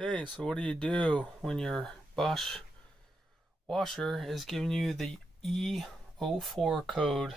Okay, so what do you do when your Bosch washer is giving you the E04 code?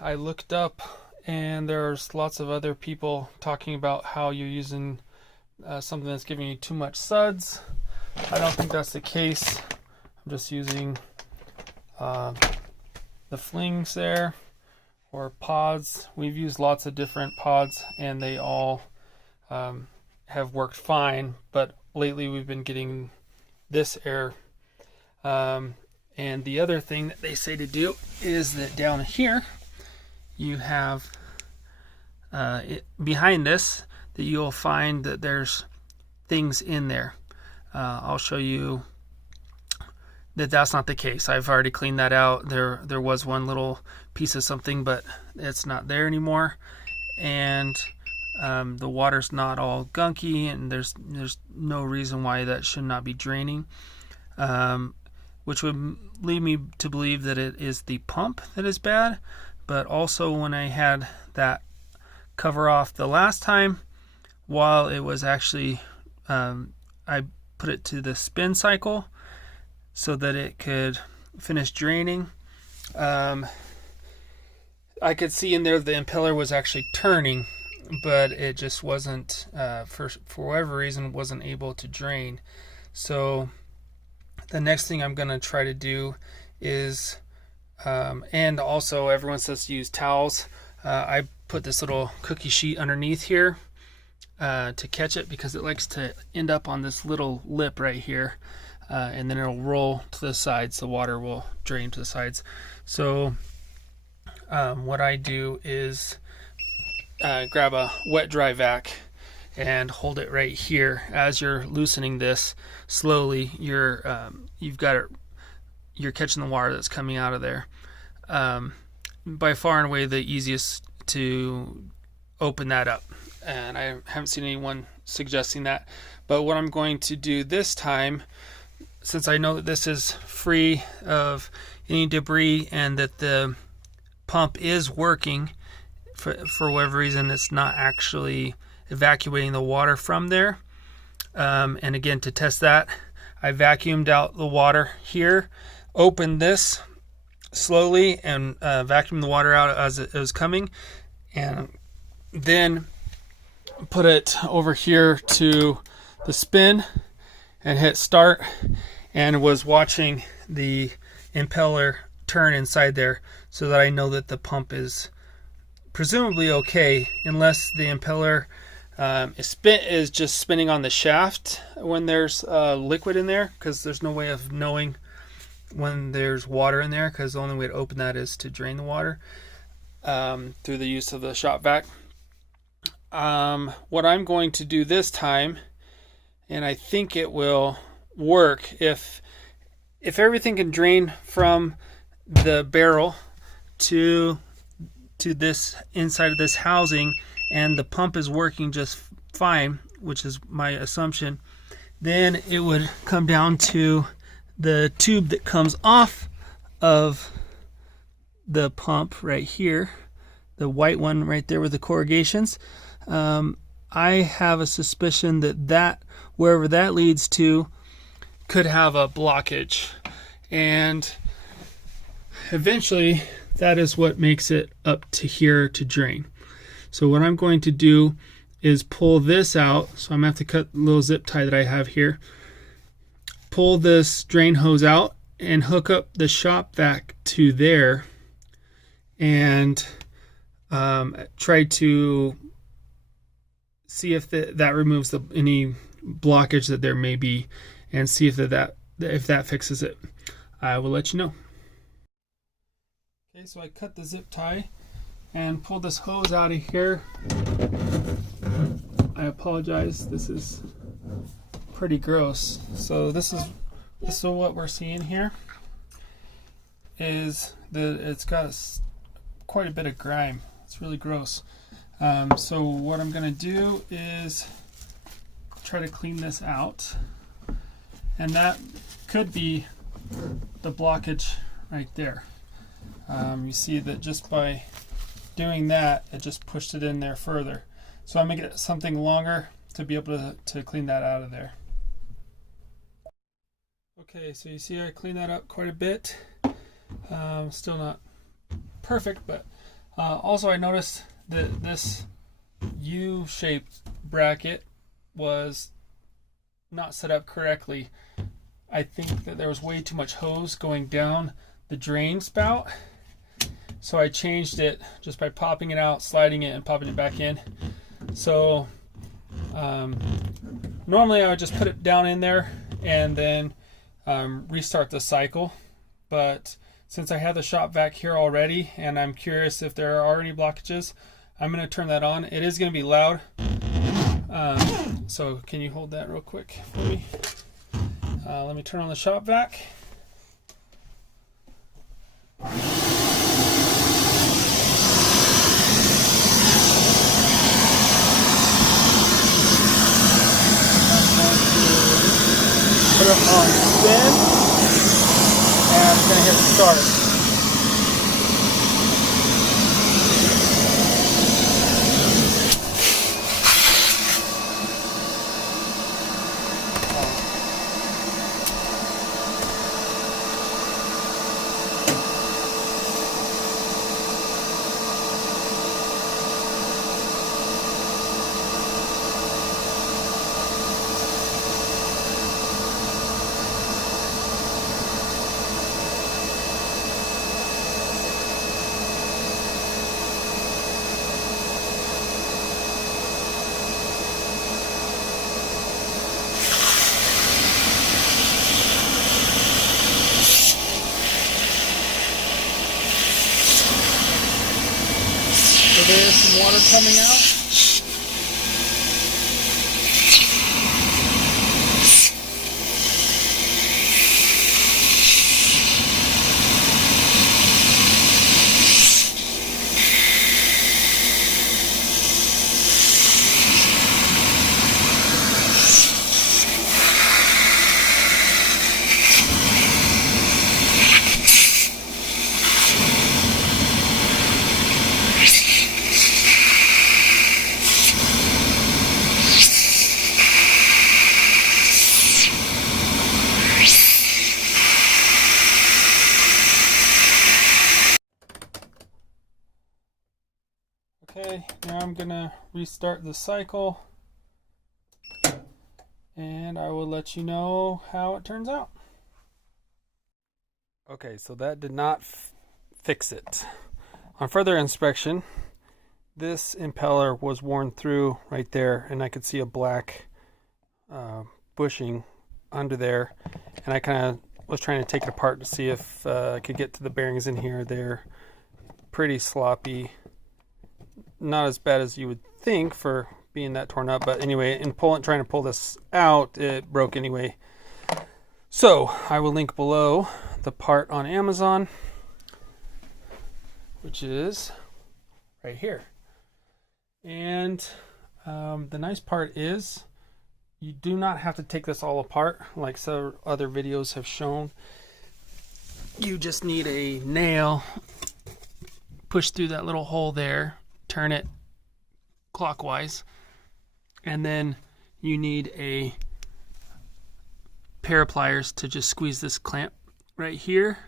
I looked up and there's lots of other people talking about how you're using something that's giving you too much suds. I don't think that's the case. I'm just using the flings there, or pods. We've used lots of different pods and they all have worked fine, but lately we've been getting this error. And the other thing that they say to do is that down here you have behind this that you'll find that there's things in there. I'll show you that that's not the case. I've already cleaned that out. There was one little piece of something, but it's not there anymore. And the water's not all gunky, and there's no reason why that should not be draining, which would lead me to believe that it is the pump that is bad. But also, when I had that cover off the last time, while it was actually I put it to the spin cycle so that it could finish draining. I could see in there the impeller was actually turning, but it just wasn't, for whatever reason, wasn't able to drain. So the next thing I'm going to try to do is, and also everyone says to use towels. I put this little cookie sheet underneath here to catch it, because it likes to end up on this little lip right here, and then it'll roll to the sides. The water will drain to the sides. So what I do is grab a wet dry vac and hold it right here. As you're loosening this slowly, you're catching the water that's coming out of there. By far and away the easiest to open that up, and I haven't seen anyone suggesting that. But what I'm going to do this time, since I know that this is free of any debris and that the pump is working, for whatever reason it's not actually evacuating the water from there, and again, to test that, I vacuumed out the water here, opened this slowly and vacuumed the water out as it was coming, and then put it over here to the spin and hit start, and was watching the impeller turn inside there, so that I know that the pump is presumably okay, unless the impeller is just spinning on the shaft when there's liquid in there, because there's no way of knowing when there's water in there, because the only way to open that is to drain the water through the use of the shop vac. What I'm going to do this time, and I think it will work, if everything can drain from the barrel to this inside of this housing, and the pump is working just fine, which is my assumption, then it would come down to the tube that comes off of the pump right here, the white one right there with the corrugations. I have a suspicion that wherever that leads to could have a blockage, and eventually that is what makes it up to here to drain. So what I'm going to do is pull this out. So I'm going to have to cut the little zip tie that I have here, pull this drain hose out, and hook up the shop vac to there, and try to see if that removes any blockage that there may be, and see if that fixes it. I will let you know. Okay, so I cut the zip tie and pulled this hose out of here. I apologize, this is pretty gross. So this is what we're seeing here, is that it's got quite a bit of grime. It's really gross. So what I'm going to do is try to clean this out, and that could be the blockage right there. You see that just by doing that, it just pushed it in there further. So I'm going to get something longer to be able to clean that out of there. Okay, so you see I cleaned that up quite a bit. Still not perfect, but also I noticed that this U-shaped bracket was not set up correctly. I think that there was way too much hose going down the drain spout, so I changed it just by popping it out, sliding it, and popping it back in. So normally I would just put it down in there and then restart the cycle, but since I have the shop vac here already and I'm curious if there are any blockages, I'm going to turn that on. It is going to be loud, so can you hold that real quick for me? Let me turn on the shop vac. Put it on spin, and I'm going to hit start. So there's some water coming out. Okay, now I'm gonna restart the cycle and I will let you know how it turns out. Okay, so that did not fix it. On further inspection, this impeller was worn through right there, and I could see a black bushing under there, and I kind of was trying to take it apart to see if I could get to the bearings in here. They're pretty sloppy. Not as bad as you would think for being that torn up, but anyway, in trying to pull this out, it broke anyway. So I will link below the part on Amazon, which is right here. And the nice part is you do not have to take this all apart like some other videos have shown. You just need a nail, push through that little hole there, turn it clockwise, and then you need a pair of pliers to just squeeze this clamp right here,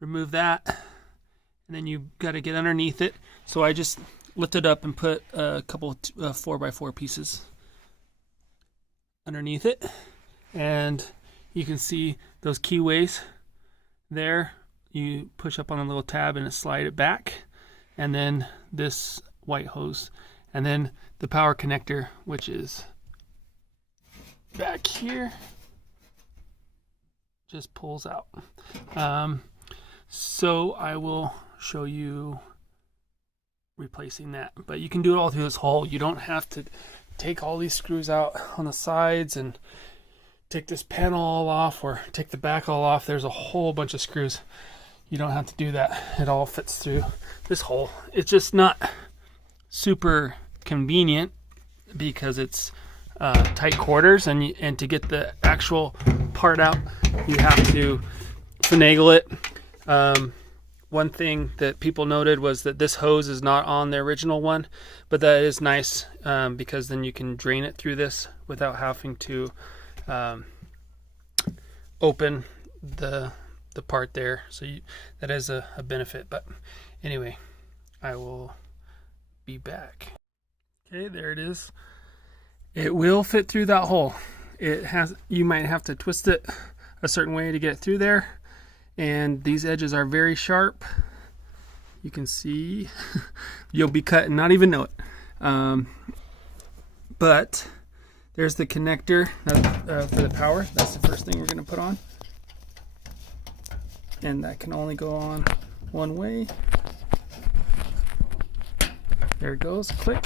remove that, and then you got to get underneath it. So I just lifted up and put a couple 4x4 pieces underneath it, and you can see those keyways there. You push up on a little tab and slide it back, and then this white hose, and then the power connector, which is back here, just pulls out. So I will show you replacing that, but you can do it all through this hole. You don't have to take all these screws out on the sides and take this panel all off or take the back all off. There's a whole bunch of screws. You don't have to do that. It all fits through this hole. It's just not super convenient because it's tight quarters, and to get the actual part out, you have to finagle it One thing that people noted was that this hose is not on the original one, but that is nice because then you can drain it through this without having to open the part there. So that is a benefit. But anyway, I will be back. Okay, there it is. It will fit through that hole. You might have to twist it a certain way to get it through there. And these edges are very sharp. You can see you'll be cut and not even know it. But there's the connector for the power. That's the first thing we're going to put on. And that can only go on one way. There it goes, click.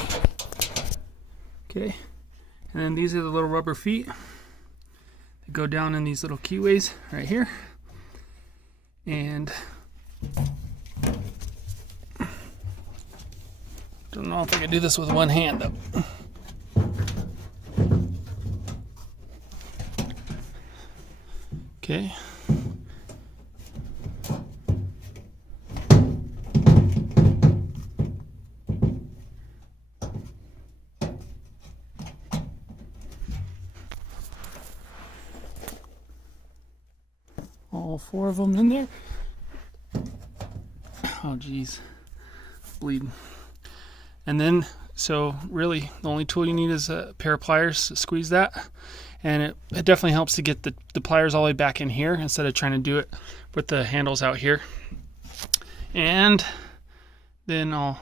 Okay, and then these are the little rubber feet. They go down in these little keyways right here. And don't know if I can do this with one hand though. Okay. All 4 of them in there. Oh geez, bleeding. And then, so really the only tool you need is a pair of pliers to squeeze that. And it definitely helps to get the pliers all the way back in here instead of trying to do it with the handles out here. And then I'll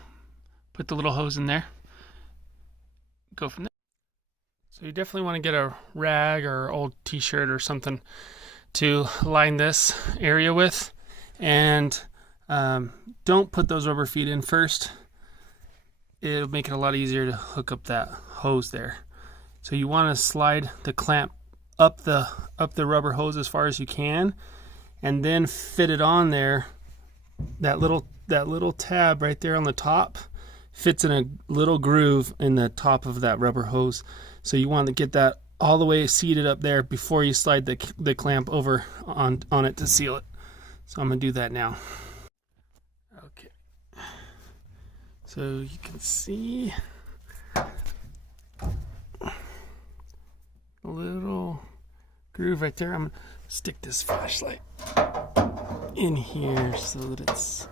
put the little hose in there. Go from there. So you definitely want to get a rag or old t-shirt or something to line this area with, and don't put those rubber feet in first. It'll make it a lot easier to hook up that hose there. So you want to slide the clamp up the rubber hose as far as you can, and then fit it on there. That little tab right there on the top fits in a little groove in the top of that rubber hose. So you want to get that all the way seated up there before you slide the clamp over on it to seal it. So I'm gonna do that now. Okay. So you can see a little groove right there. I'm gonna stick this flashlight in here so that it's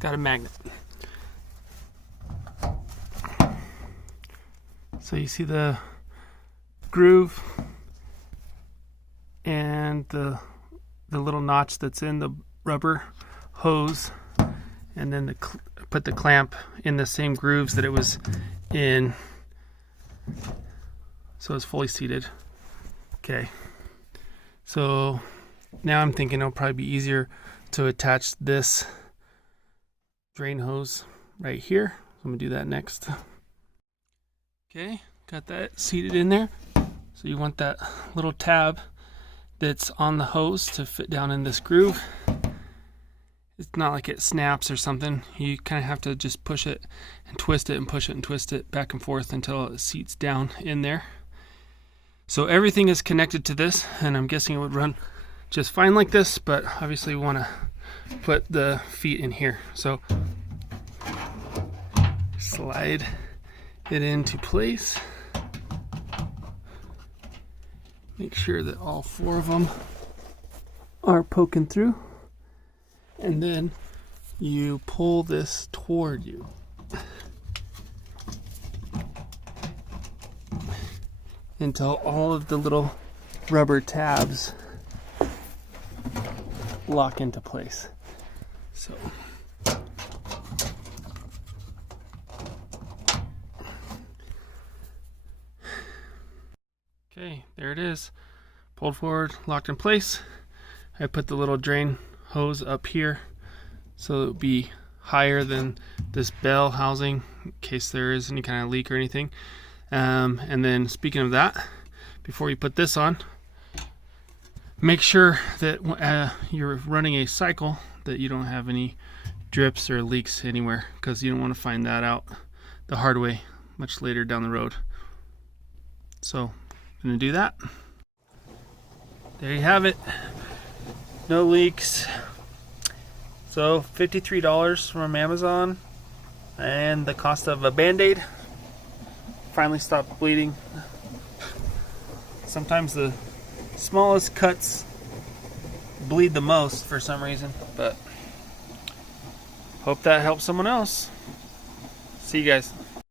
got a magnet. So you see the groove and the little notch that's in the rubber hose, and then put the clamp in the same grooves that it was in, so it's fully seated. Okay, so now I'm thinking it'll probably be easier to attach this drain hose right here. So I'm gonna do that next. Okay, got that seated in there. So you want that little tab that's on the hose to fit down in this groove. It's not like it snaps or something. You kind of have to just push it and twist it and push it and twist it back and forth until it seats down in there. So everything is connected to this, and I'm guessing it would run just fine like this, but obviously we want to put the feet in here. So slide it into place. Make sure that all 4 of them are poking through, and then you pull this toward you. Until all of the little rubber tabs lock into place. So okay, there it is. Pulled forward, locked in place. I put the little drain hose up here so it would be higher than this bell housing in case there is any kind of leak or anything. And then speaking of that, before you put this on, make sure that you're running a cycle that you don't have any drips or leaks anywhere, because you don't want to find that out the hard way much later down the road. So I'm going to do that. There you have it. No leaks, So $53 from Amazon, and the cost of a Band-Aid. Finally stopped bleeding. Sometimes the smallest cuts bleed the most for some reason, but hope that helps someone else. See you guys.